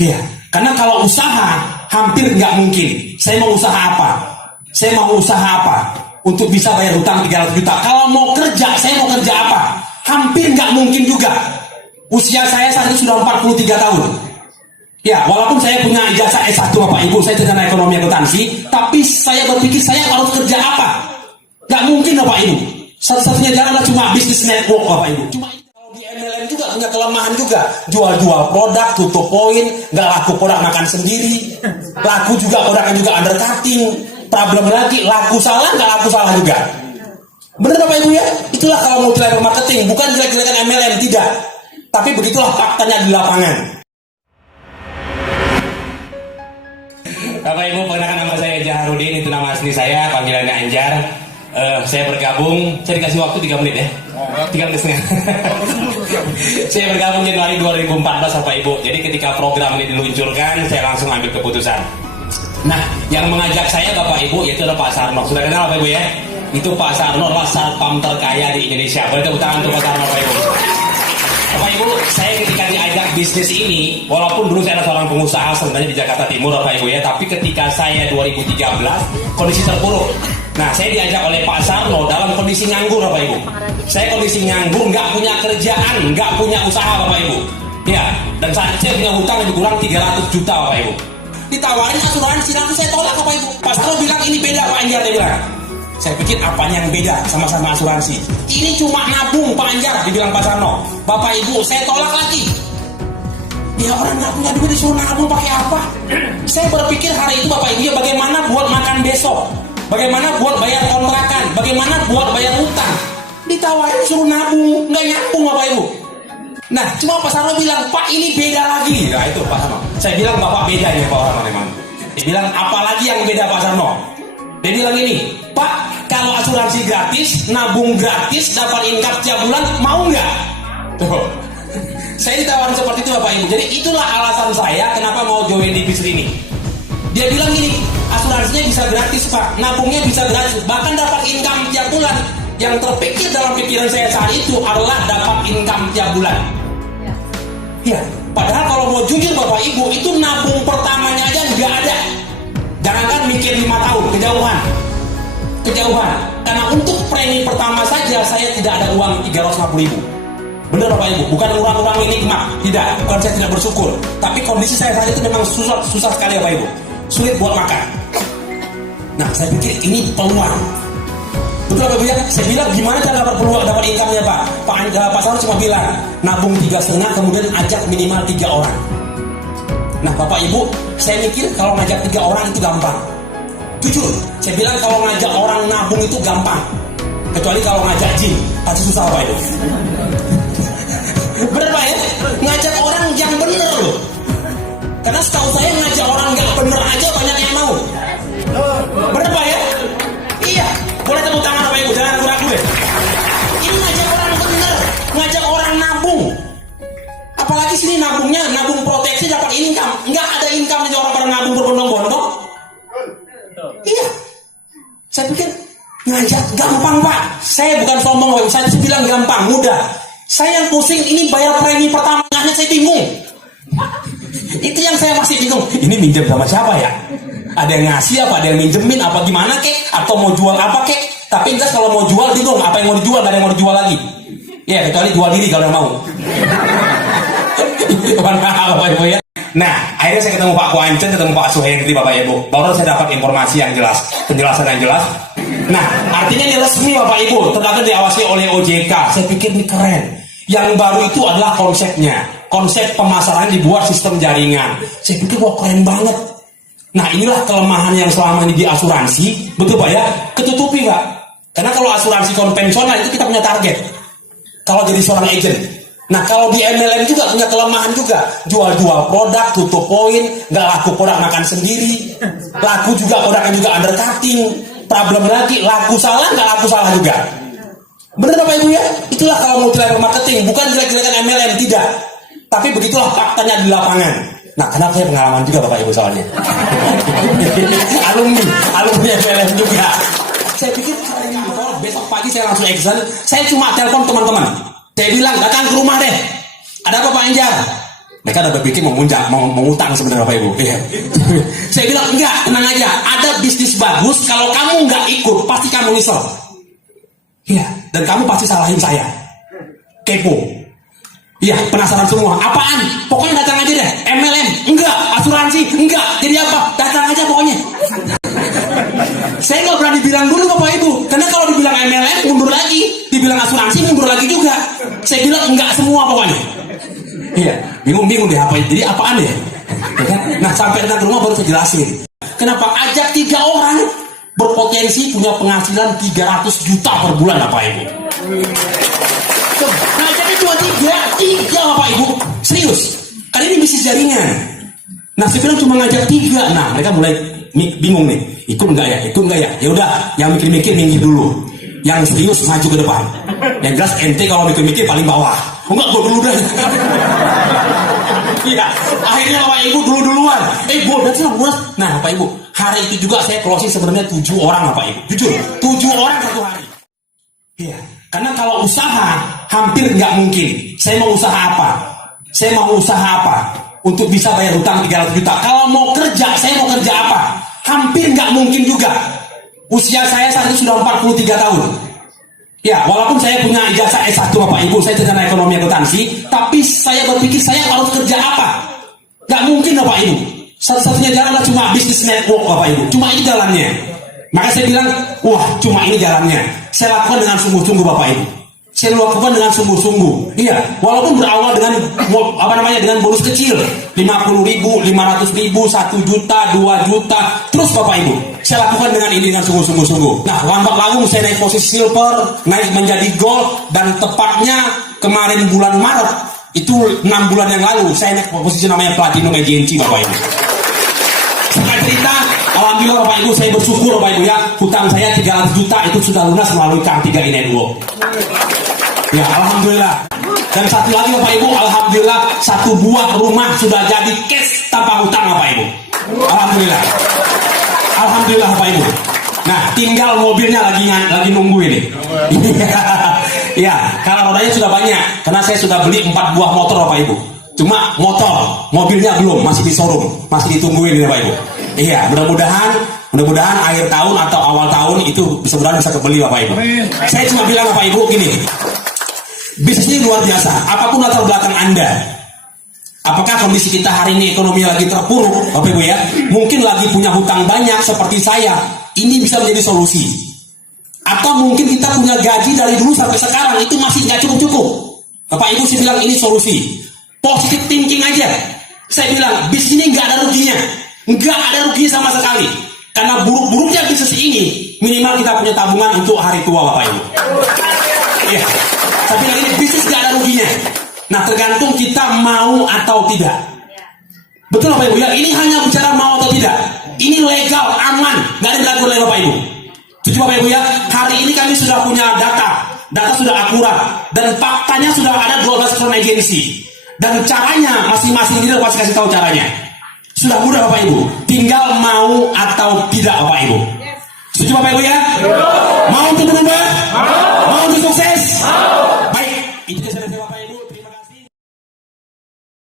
Ya, karena kalau usaha hampir nggak mungkin. Saya mau usaha apa? Saya mau usaha apa? Untuk bisa bayar hutang 300 juta. Kalau mau kerja, saya mau kerja apa? Hampir nggak mungkin juga. Usia saya saat ini sudah 43 tahun. Ya, walaupun saya punya ijazah S1 Bapak Ibu, saya sarjana ekonomi akuntansi, tapi saya berpikir saya harus kerja apa? Nggak mungkin Bapak Ibu. Satu-satunya jalan adalah cuma bisnis network Bapak Ibu. Cuma kalau di MLM juga punya kelemahan juga. Jual-jual produk, tutup poin, nggak laku produk makan sendiri. Laku juga produknya juga undercutting. Problem lagi, laku salah, nggak laku salah juga. Benar Bapak Ibu ya? Itulah kalau multi level marketing, bukan jelek-jelekan MLM, tidak. Tapi begitulah faktanya di lapangan. Bapak Ibu, perkenalkan nama saya Jaharudin, itu nama asli saya, panggilannya Anjar. Saya bergabung, saya dikasih waktu 3 menit ya? 3 menit setengah. Saya bergabung Januari 2014 Bapak Ibu. Jadi ketika program ini diluncurkan, saya langsung ambil keputusan. Nah, yang mengajak saya Bapak Ibu yaitu adalah Pak Sarno. Sudah kenal Bapak Ibu ya? Itu Pak Sarno adalah satpam terkaya di Indonesia. Boleh tepuk tangan untuk Pak Sarno Bapak Ibu. Bapak Ibu, saya ketika diajak bisnis ini, walaupun dulu saya adalah seorang pengusaha sebenarnya di Jakarta Timur Bapak Ibu ya, tapi ketika saya 2013 kondisi terpuruk. Nah, saya diajak oleh Pak Sarno dalam kondisi nganggur Bapak Ibu. Saya kondisi nganggur, nggak punya kerjaan, nggak punya usaha Bapak Ibu. Ya, dan saat saya punya hutang lebih kurang 300 juta Bapak Ibu. Ditawarin asuransi, nanti saya tolak Bapak Ibu. Pak Sarno bilang ini beda Pak Anjar, dia bilang. Saya pikir apanya yang beda sama-sama asuransi. Ini cuma nabung Pak Anjar, dibilang Pak Sarno. Bapak Ibu, saya tolak lagi. Ya orang nggak punya duit disuruh nabung pakai apa? Saya berpikir hari itu Bapak Ibu ya bagaimana buat makan besok, bagaimana buat bayar kontrakan, bagaimana buat bayar utang. Ditawarin suruh nabung, nggak nyambung Bapak Ibu. Nah, cuma Pak Sarno bilang, Pak ini beda lagi. Nah itu Pak Sarno. Saya bilang Bapak beda ya Pak Sarno memang. Dia bilang apalagi yang beda Pak Sarno. Dia bilang ini, Pak kalau asuransi gratis, nabung gratis, dapat income tiap bulan, mau nggak? Tuh. Saya ditawarin seperti itu Bapak Ibu. Jadi itulah alasan saya kenapa mau join di bisnis ini. Dia bilang gini, asuransinya bisa gratis Pak, nabungnya bisa gratis, bahkan dapat income tiap bulan. Yang terpikir dalam pikiran saya saat itu adalah dapat income tiap bulan. Ya, padahal kalau mau jujur Bapak Ibu, itu nabung pertamanya aja nggak ada. Jangankan mikir 5 tahun, kejauhan. Karena untuk premi pertama saja saya tidak ada uang 350 ribu. Benar Bapak Ibu, bukan orang-orang ini nikmat, tidak, bukan saya tidak bersyukur. Tapi kondisi saya saat itu memang susah sekali Bapak Ibu, sulit buat makan. Nah, saya pikir ini peluang. Betul Bapak Ibu ya? Saya bilang gimana cara dapat peluang, dapat income-nya Pak? Pak Sarno cuma bilang, nabung 3,5 kemudian ajak minimal 3 orang. Nah Bapak Ibu, saya mikir kalau ngajak 3 orang itu gampang. Jujur, saya bilang kalau ngajak orang nabung itu gampang. Kecuali kalau ngajak jin, pasti susah Bapak Ibu. Bener Pak ya? Ngajak orang yang bener loh. Karena setahu saya ngajak orang nggak bener aja banyak yang mau. Bener Pak ya? Iya, boleh tepuk tangan Bapak Ibu, jangan ragu-ragu ya. Ini ngajak orang bener, ngajak orang nabung. Apalagi sini nabungnya, nabung proteksi dapat income. Nggak ada income aja orang pada nabung berbondong-bondong. Iya. Saya pikir ngajak gampang Pak. Saya bukan sombong, saya bilang gampang, mudah. Saya yang pusing ini bayar premi pertamanya saya bingung. Itu yang saya masih bingung. Ini minjem sama siapa ya? Ada yang ngasih apa? Ada yang minjemin apa gimana kek? Atau mau jual apa kek? Tapi enggak kalau mau jual bingung. Apa yang mau dijual? Gak ada yang mau dijual lagi. Ya kecuali jual diri kalau yang mau. Bapak Ibu ya. Nah, akhirnya saya ketemu Pak Kuancen, ketemu Pak Suhendri Bapak Ibu. Baru saya dapat informasi yang jelas, penjelasan yang jelas. Nah, artinya ini resmi Bapak Ibu, ternyata diawasi oleh OJK. Saya pikir ini keren. Yang baru itu adalah konsepnya. Konsep pemasaran dibuat sistem jaringan. Saya pikir wah keren banget. Nah, inilah kelemahan yang selama ini di asuransi, betul Pak ya? Ketutupi Pak. Karena kalau asuransi konvensional itu kita punya target. Kalau jadi seorang agent. Nah kalau di MLM juga punya kelemahan juga. Jual-jual produk, tutup poin, nggak laku produk makan sendiri. Laku juga produknya juga undercutting. Problem lagi, laku salah, nggak laku salah juga. Bener Bapak Ibu ya? Itulah kalau multi level marketing, bukan jelek-jelekan MLM, tidak. Tapi begitulah faktanya di lapangan. Nah karena saya pengalaman juga Bapak Ibu soalnya. alumni MLM juga. Saya pikir besok pagi saya langsung action. Saya cuma telepon teman-teman. Saya bilang datang ke rumah deh. Ada apa Pak Anjar? Mereka udah berpikir mau munjak, mau utang sebenarnya Bapak Ibu. Iya. Saya bilang enggak, tenang aja. Ada bisnis bagus, kalau kamu nggak ikut, pasti kamu nyesel. Iya, dan kamu pasti salahin saya. Kepo. Iya, penasaran semua. Apaan? Pokoknya datang aja deh. MLM, enggak. Asuransi, enggak. Jadi apa? Datang aja pokoknya. Saya nggak berani bilang dulu Bapak Ibu, karena kalau dibilang MLM mundur lagi, dibilang asuransi mundur lagi juga. Saya bilang enggak semua pokoknya. Iya, bingung deh apa. Jadi apaan ya? Nah sampai datang ke rumah baru saya jelasin. Kenapa ajak 3 orang berpotensi punya penghasilan 300 juta per bulan Bapak Ibu. Nah jadi cuma 3 Bapak Ibu. Serius. Kali ini bisnis jaringan. Nah saya bilang cuma ngajak 3. Nah mereka mulai bingung nih. Ikut enggak ya? Ya udah, yang mikir-mikir minggir dulu. Yang serius maju ke depan. Yang jelas ente kalau mikir-mikir paling bawah. Enggak, gue dulu dah. Iya, akhirnya Bapak Ibu duluan. Berarti lah. Nah Bapak Ibu, hari itu juga saya closing sebenarnya 7 orang Bapak Ibu. Jujur, 7 orang satu hari. Iya, karena kalau usaha hampir nggak mungkin. Saya mau usaha apa? Untuk bisa bayar hutang 300 juta. Kalau mau kerja, saya mau kerja apa? Hampir nggak mungkin juga. Usia saya saat itu sudah 43 tahun. Ya, walaupun saya punya ijazah S1 Bapak Ibu, saya sarjana ekonomi akuntansi, tapi saya berpikir saya harus kerja apa? Gak mungkin Bapak Ibu. Satu-satunya jalan adalah cuma bisnis network Bapak Ibu. Cuma ini jalannya. Maka saya bilang, wah cuma ini jalannya. Saya lakukan dengan sungguh-sungguh Bapak Ibu. Saya lakukan dengan sungguh-sungguh. Iya, walaupun berawal dengan dengan bonus kecil, 50.000, 500.000, 1 juta, 2 juta, terus Bapak Ibu. Saya lakukan dengan ini dengan sungguh-sungguh. Nah, lambat laun saya naik posisi silver, naik menjadi gold, dan tepatnya kemarin bulan Maret, itu 6 bulan yang lalu, saya naik posisi namanya platinum agency Bapak Ibu. Singkat cerita, alhamdulillah Bapak Ibu, saya bersyukur Bapak Ibu ya, hutang saya 300 juta itu sudah lunas melalui Kang 3 Network. Ya, alhamdulillah. Dan satu lagi Bapak Ibu, alhamdulillah 1 buah rumah sudah jadi cash tanpa hutang Bapak Ibu. Alhamdulillah. Alhamdulillah Bapak Ibu. Nah, tinggal mobilnya lagi nunggu ini. Ya, karena rodanya sudah banyak. Karena saya sudah beli 4 buah motor Bapak Ibu. Cuma mobilnya belum, masih di showroom, masih ditungguin ini Bapak Ibu. Iya, mudah-mudahan akhir tahun atau awal tahun itu bisa kebeli Bapak Ibu. Saya cuma bilang Bapak Ibu gini, bisnis ini luar biasa. Apapun latar belakang Anda, apakah kondisi kita hari ini ekonomi lagi terpuruk Bapak Ibu ya, mungkin lagi punya hutang banyak seperti saya, ini bisa menjadi solusi. Atau mungkin kita punya gaji dari dulu sampai sekarang itu masih nggak cukup. Bapak Ibu saya bilang ini solusi. Positive thinking aja. Saya bilang bisnis ini nggak ada ruginya, sama sekali. Karena buruk-buruknya bisnis ini, minimal kita punya tabungan untuk hari tua Bapak Ibu. Ya, tapi ini bisnis nggak ada ruginya. Nah, tergantung kita mau atau tidak. Betul Bapak Ibu ya, ini hanya bicara mau atau tidak. Ini legal, aman, nggak ada yang oleh Bapak Ibu. Jadi Bapak Ibu ya, hari ini kami sudah punya data sudah akurat, dan faktanya sudah ada 12 firm agency. Dan caranya masing-masing leader pasti kasih tahu caranya. Sudah mudah Bapak Ibu, tinggal mau atau tidak Bapak Ibu. Setuju Bapak Ibu ya? Mau untuk berubah? Mau untuk sukses? Baik, itu